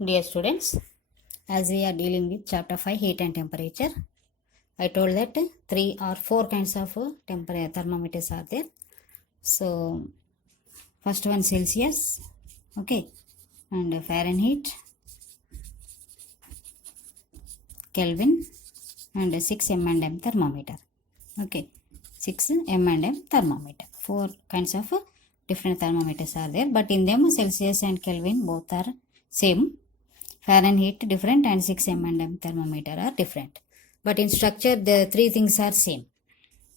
Dear students, as we are dealing with chapter 5 heat and temperature, I told that 3 or 4 kinds of temperature thermometers are there. So first one Celsius, okay, and Fahrenheit, Kelvin, and 6 M&M thermometer. Okay, 6 M&M thermometer. 4 kinds of different thermometers are there, but in them Celsius and Kelvin both are same. Fahrenheit different and 6 M&M thermometer are different. But in structure, the three things are same.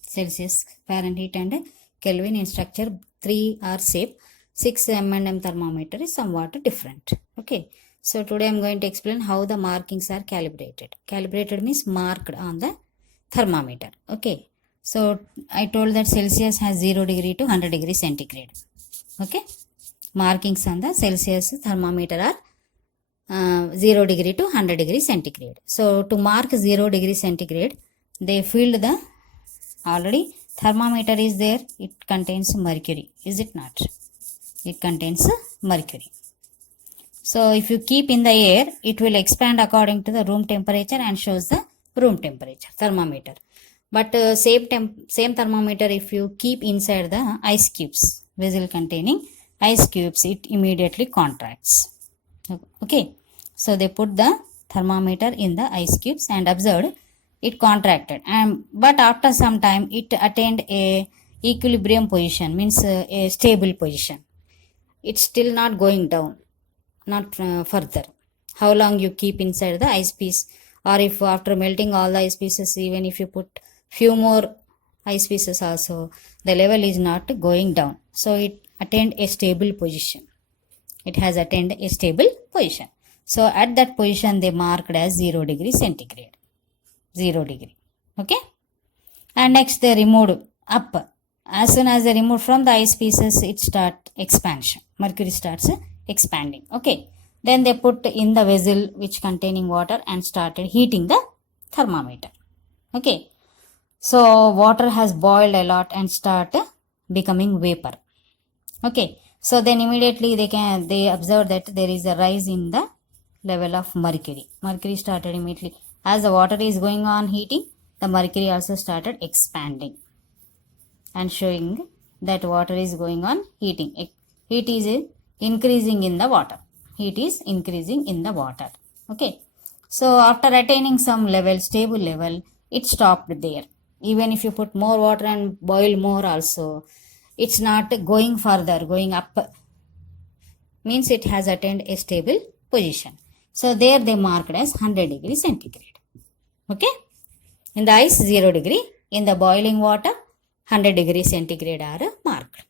Celsius, Fahrenheit and Kelvin in structure, three are same. 6 M&M thermometer is somewhat different. Okay. So today I am going to explain how the markings are calibrated. Calibrated means marked on the thermometer. Okay. So I told that Celsius has 0 degree to 100 degree centigrade. Okay. Markings on the Celsius thermometer are 0 degree to 100 degree centigrade. So to mark 0 degree centigrade, they filled the already thermometer is there. It contains mercury. Is it not? It contains mercury. So if you keep in the air, it will expand according to the room temperature and shows the room temperature thermometer. But same thermometer, if you keep inside the ice cubes, vessel containing ice cubes, it immediately contracts. Okay. So they put the thermometer in the ice cubes and observed it contracted, but after some time it attained a equilibrium position, means a stable position. It's still not going down, not further. How long you keep inside the ice piece, or if after melting all the ice pieces, even if you put few more ice pieces also, the level is not going down. So it attained a stable position. It has attained a stable position. So at that position they marked as 0 degree centigrade. 0 degree. Okay. And next they removed up. As soon as they removed from the ice pieces, it starts expansion. Mercury starts expanding. Okay. Then they put in the vessel which containing water and started heating the thermometer. Okay. So water has boiled a lot and start becoming vapor. Okay. So then immediately they observe that there is a rise in the level of mercury. Mercury started immediately. As the water is going on heating, the mercury also started expanding and showing that water is going on heating. Heat is increasing in the water. Heat is increasing in the water. Okay. So after attaining some level, stable level, it stopped there. Even if you put more water and boil more also, it's not going further, going up. Means it has attained a stable position. So there they marked as 100 degree centigrade. Okay. In the ice 0 degree. In the boiling water 100 degree centigrade are marked.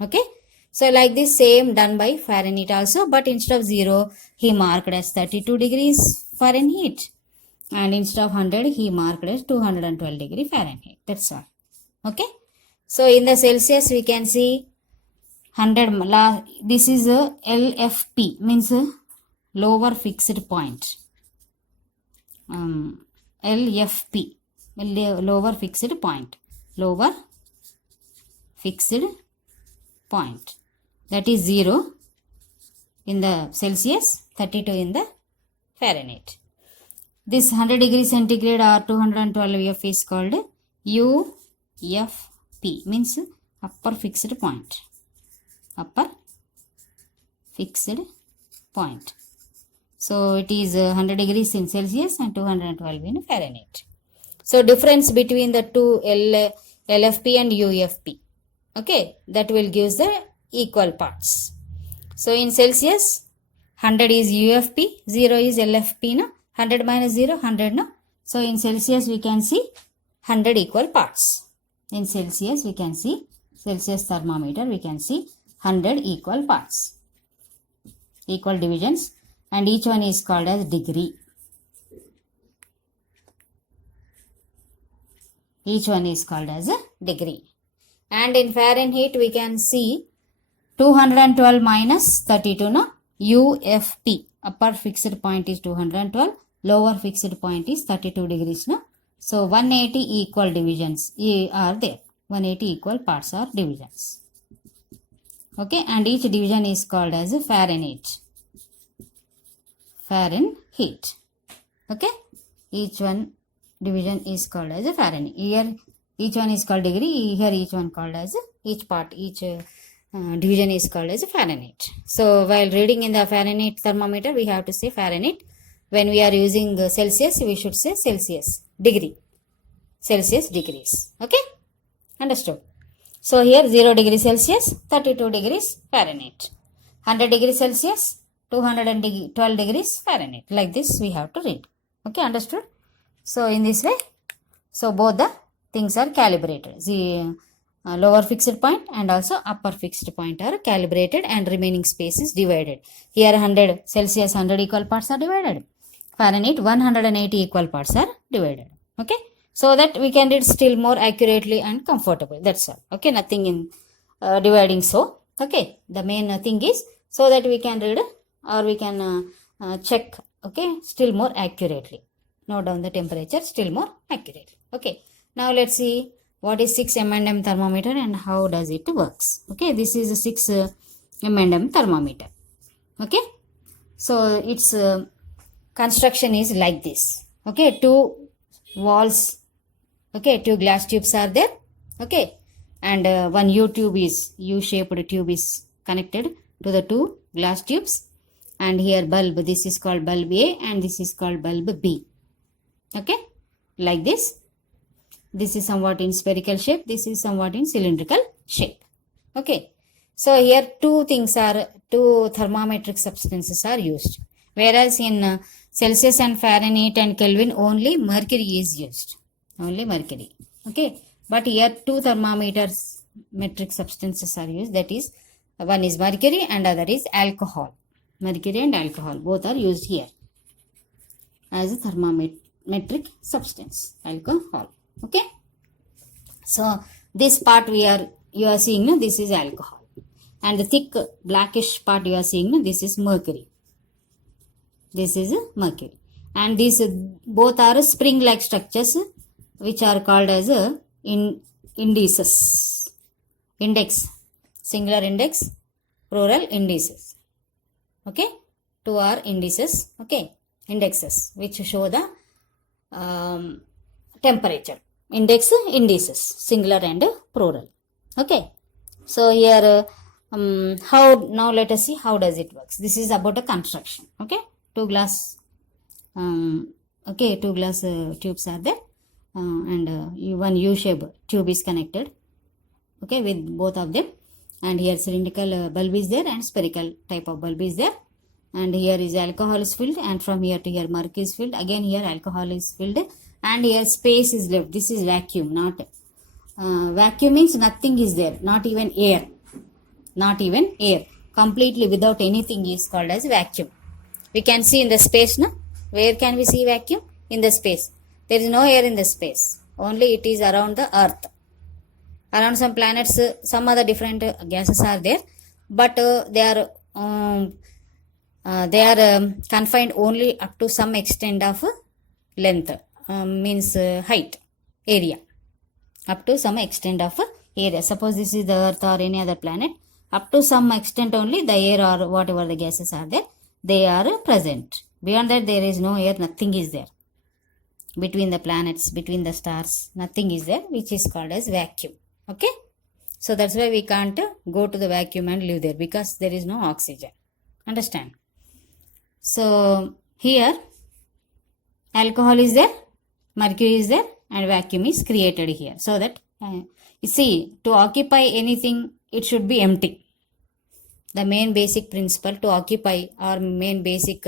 Okay. So like this same done by Fahrenheit also, but instead of 0 he marked as 32 degrees Fahrenheit. And instead of 100 he marked as 212 degree Fahrenheit. That's all. Okay. So in the Celsius we can see 100. This is a LFP, means lower fixed point. LFP, lower fixed point. Lower fixed point. That is 0 in the Celsius, 32 in the Fahrenheit. This 100 degree centigrade or 212 F is called UFP, means upper fixed point. Upper fixed point. So it is 100 degrees in Celsius and 212 in Fahrenheit. So difference between the two LFP and UFP. Okay, that will give the equal parts. So in Celsius, 100 is UFP, 0 is LFP. No? 100 minus 0, 100. No? So in Celsius we can see 100 equal parts. In Celsius we can see, Celsius thermometer we can see 100 equal parts. Equal divisions. And each one is called as degree. Each one is called as a degree. And in Fahrenheit we can see 212 minus 32. No? UFP. Upper fixed point is 212. Lower fixed point is 32 degrees. No? So 180 equal divisions are there. 180 equal parts are divisions. Okay. And each division is called as a Fahrenheit. Fahrenheit. Okay, each one division is called as a Fahrenheit. Here each one is called degree, here each one called as each part, each division is called as a Fahrenheit. So while reading in the Fahrenheit thermometer, we have to say Fahrenheit. When we are using Celsius, we should say Celsius degree, Celsius degrees. Okay, understood? So here 0 degrees Celsius, 32 degrees Fahrenheit. 100 degrees Celsius, 212 degrees Fahrenheit. Like this we have to read. Okay, understood? So in this way, so both the things are calibrated. The lower fixed point and also upper fixed point are calibrated and remaining space is divided. Here 100 Celsius 100 equal parts are divided. Fahrenheit 180 equal parts are divided. Okay, so that we can read still more accurately and comfortable. That's all. Okay, nothing in dividing. So okay, the main thing is so that we can read or we can check, okay, still more accurately. Note down the temperature still more accurately. Okay, now let's see what is 6 M&M thermometer and how does it works. Okay, this is a 6 M&M thermometer. Okay, so its construction is like this. Okay, 2 walls, okay, 2 glass tubes are there. Okay, and one U-shaped tube is connected to the 2 glass tubes, and here bulb, this is called bulb A and this is called bulb B. Okay, like this. This is somewhat in spherical shape, this is somewhat in cylindrical shape. Okay, so here 2 thermometric substances are used, whereas in Celsius and Fahrenheit and Kelvin only mercury is used, only mercury. Okay, but here 2 thermometric substances are used, that is one is mercury and other is alcohol. Mercury and alcohol both are used here as a thermometric substance, alcohol. Okay, so this part you are seeing, no, this is alcohol, and the thick blackish part you are seeing, no, this is mercury. This is mercury, and these both are spring like structures which are called as indices. Index, singular index, plural indices. Okay, 2 are indices. Okay, indexes which show the temperature. Indices, singular and plural. Okay, so here how, now let us see how does it works. This is about a construction. Okay, 2 glass tubes are there, and one U-shaped tube is connected, okay, with both of them, and here cylindrical bulb is there and spherical type of bulb is there, and here is alcohol is filled, and from here to here mercury is filled, again here alcohol is filled, and here space is left. This is vacuum. Not vacuum means nothing is there, not even air, completely without anything is called as vacuum. We can see in the space, no? Where can we see vacuum? In the space. There is no air in the space, only it is around the earth. Around some planets some other different gases are there, but they are confined only up to some extent of length, means height, area, up to some extent of area. Suppose this is the earth or any other planet, up to some extent only the air or whatever the gases are there, they are present. Beyond that there is no air, nothing is there. Between the planets, between the stars, nothing is there, which is called as vacuum. Okay, so that's why we can't go to the vacuum and live there, because there is no oxygen. Understand? So here alcohol is there, mercury is there, and vacuum is created here, so that you see, to occupy anything it should be empty. The main basic principle to occupy, or main basic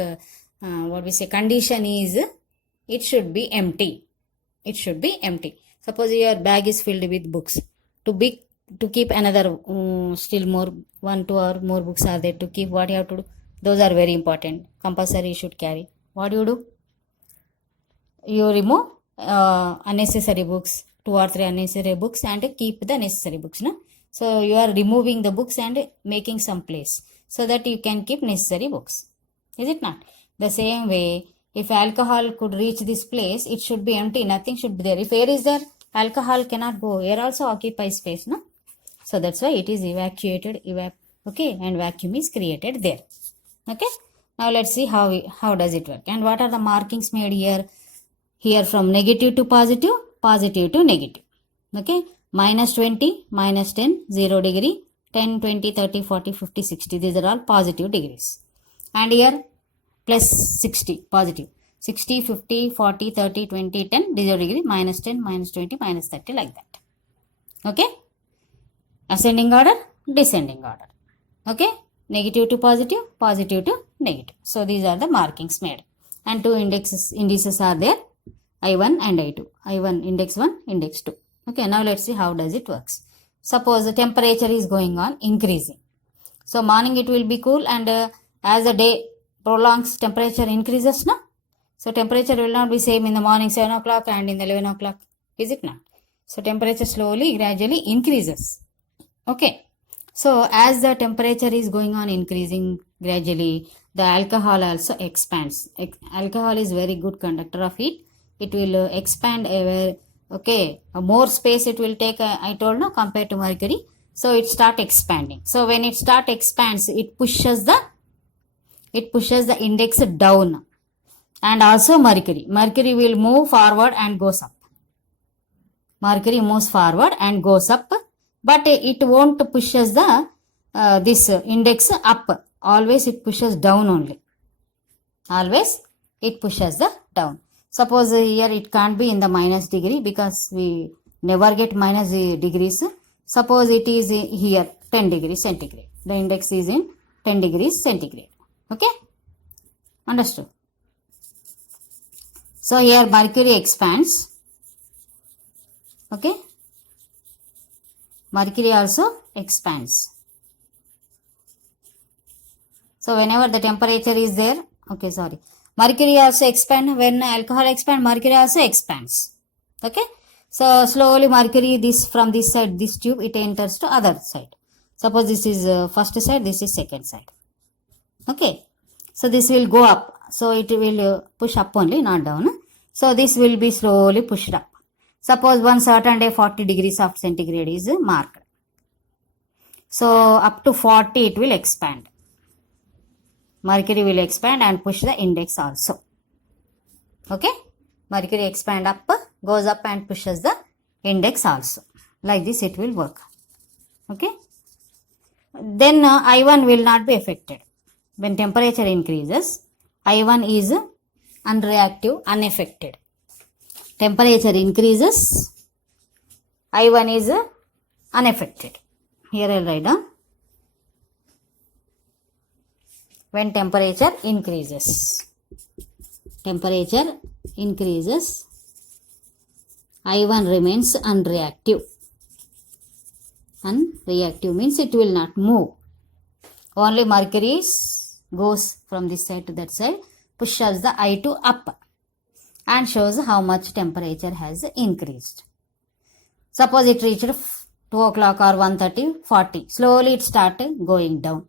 condition is it should be empty. It should be empty. Suppose your bag is filled with books, to keep another still more 1, 2 or more books are there to keep. What you have to do? Those are very important, compulsory you should carry. What do? You remove unnecessary books, 2 or 3 unnecessary books, and keep the necessary books, no? So you are removing the books and making some place so that you can keep necessary books. Is it not? The same way, if alcohol could reach this place, it should be empty, nothing should be there. If air is there, alcohol cannot go. Air also occupies space, no? So that's why it is evacuated, okay, and vacuum is created there. Okay, Now let's see how does it work. And what are the markings made here? Here from negative to positive, positive to negative. Okay, minus 20, minus 10, 0 degree, 10, 20, 30, 40, 50, 60. These are all positive degrees. And here plus 60, positive. 60, 50, 40, 30, 20, 10, 0 degree, minus 10, minus 20, minus 30, like that. Okay, ascending order, descending order. Okay, negative to positive, positive to negative. So these are the markings made. And two indices are there, I1 and I2. I1 index 1, index 2. Okay, now let's see how does it works. Suppose the temperature is going on increasing. So morning it will be cool, and as the day prolongs, temperature increases, no? So temperature will not be same in the morning 7 o'clock and in the 11 o'clock, is it not? So temperature slowly, gradually increases. Okay. So as the temperature is going on increasing gradually, the alcohol also expands. Alcohol is very good conductor of heat. It will expand more space it will take, I told, no, compared to mercury. So it start expanding. So when it start expands, it pushes the index down. And also mercury will move forward and goes up. Mercury moves forward and goes up, but it won't pushes the this index up. Always it pushes down only. Always it pushes the down. Suppose here it can't be in the minus degree because we never get minus degrees. Suppose it is here 10 degrees centigrade. The index is in 10 degrees centigrade. Okay? Understood? So here mercury expands. Okay? Mercury also expands. So whenever the temperature is there, mercury also expands. When alcohol expands, mercury also expands. Okay? So slowly mercury, from this side, this tube, it enters to other side. Suppose this is first side, this is second side. Okay? So this will go up. So it will push up only, not down. So this will be slowly pushed up. Suppose one certain day 40 degrees of centigrade is marked. So up to 40 it will expand. Mercury will expand and push the index also. Okay? Mercury expand up, goes up and pushes the index also. Like this it will work. Okay? Then I1 will not be affected. When temperature increases, I1 is unreactive, unaffected. Temperature increases, I1 is unaffected. Here I will write down. When temperature increases, I1 remains unreactive. Unreactive means it will not move. Only mercury goes from this side to that side, pushes the I2 up and shows how much temperature has increased. Suppose it reached 2 o'clock or 1:30, 40. Slowly it started going down.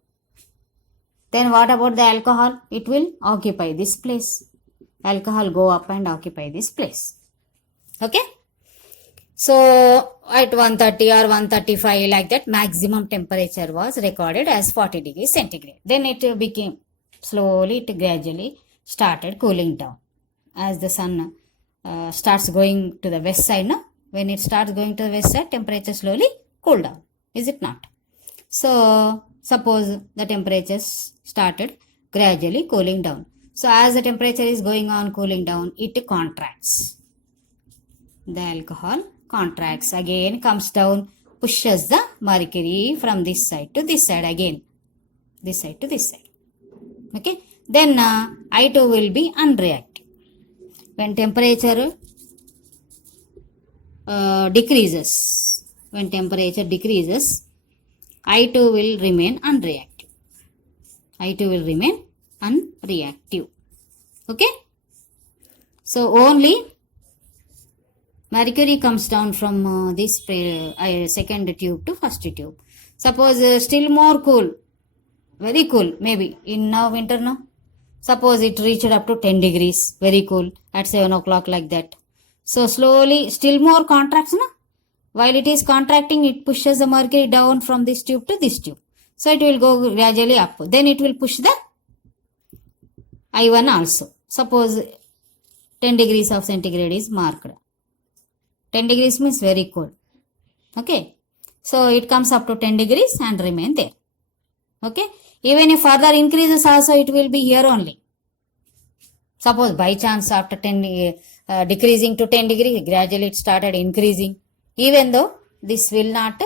Then what about the alcohol? It will occupy this place. Alcohol go up and occupy this place. Okay? So at 1:30 or 1:35, like that, maximum temperature was recorded as 40 degrees centigrade. Then it became slowly, it gradually started cooling down. As the sun starts going to the west side, no? When it starts going to the west side, temperature slowly cool down. Is it not? So suppose the temperatures started gradually cooling down. So as the temperature is going on cooling down, it contracts. The alcohol contracts again, comes down, pushes the mercury from this side to this side again. This side to this side. Okay. Then I2 will be unreactive. When temperature decreases, I2 will remain unreactive. Okay. So only mercury comes down from this second tube to first tube. Suppose still more cool, very cool, maybe in now winter now. Suppose it reached up to 10 degrees, very cool, at 7 o'clock, like that. So slowly, still more contracts, no? While it is contracting, it pushes the mercury down from this tube to this tube. So it will go gradually up. Then it will push the I1 also. Suppose 10 degrees of centigrade is marked. 10 degrees means very cold. Okay. So it comes up to 10 degrees and remain there. Okay. Even if further increases also, it will be here only. Suppose by chance after 10 decreasing to 10 degrees, gradually it started increasing. Even though this will not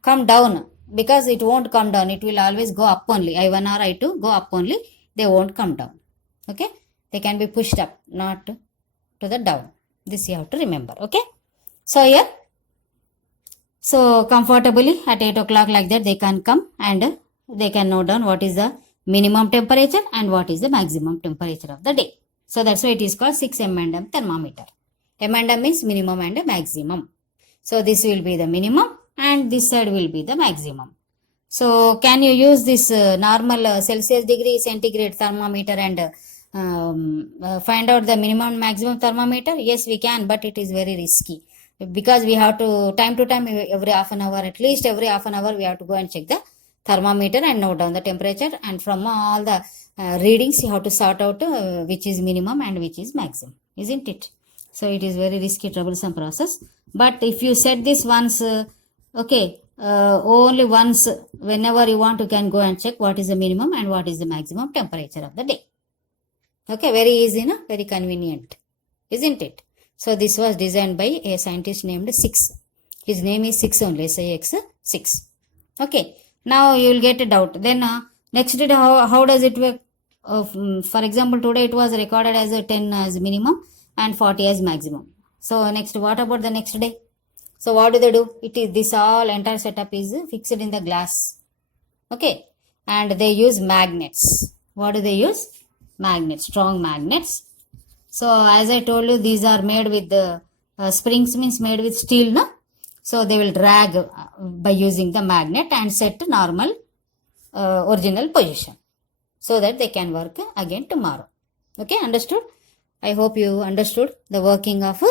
come down, because it won't come down, it will always go up only. I1 or I2 go up only, they won't come down. Okay, they can be pushed up, not to the down. This you have to remember. Okay, so here, so comfortably at 8 o'clock like that, they can come and they can note down what is the minimum temperature and what is the maximum temperature of the day. So that's why it is called 6 M&M thermometer. M&M is minimum and maximum. So this will be the minimum and this side will be the maximum. So can you use this normal Celsius degree centigrade thermometer and find out the minimum and maximum thermometer? Yes, we can, but it is very risky, because we have to time every half an hour, at least every half an hour we have to go and check the thermometer and note down the temperature, and from all the readings you have to sort out which is minimum and which is maximum, isn't it? So it is very risky, troublesome process. But if you set this once, only once, whenever you want, you can go and check what is the minimum and what is the maximum temperature of the day. Okay, very easy, no? Very convenient, isn't it? So this was designed by a scientist named Six. His name is Six only, SIX6. Okay, now you will get a doubt. Then next day, how does it work? For example, today it was recorded as a 10 as minimum and 40 as maximum. So next, what about the next day? So what do they do? It is this all entire setup is fixed in the glass. Okay, and they use magnets. What do they use? Magnets, strong magnets. So as I told you, these are made with the springs, means made with steel, no? So they will drag by using the magnet and set normal original position, so that they can work again tomorrow. Okay, understood? I hope you understood the working of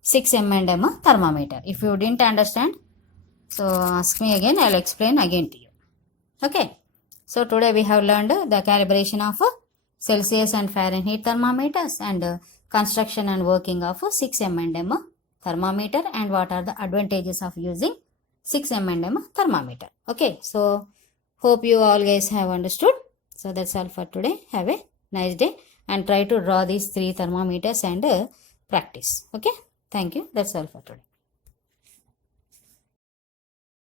6 M&M thermometer. If you didn't understand, so ask me again, I'll explain again to you. Okay, so today we have learned the calibration of Celsius and Fahrenheit thermometers and construction and working of 6 M&M thermometer, and what are the advantages of using 6 M&M thermometer. Okay, so hope you all guys have understood. So that's all for today. Have a nice day and try to draw these 3 thermometers and practice. Okay, thank you. That's all for today.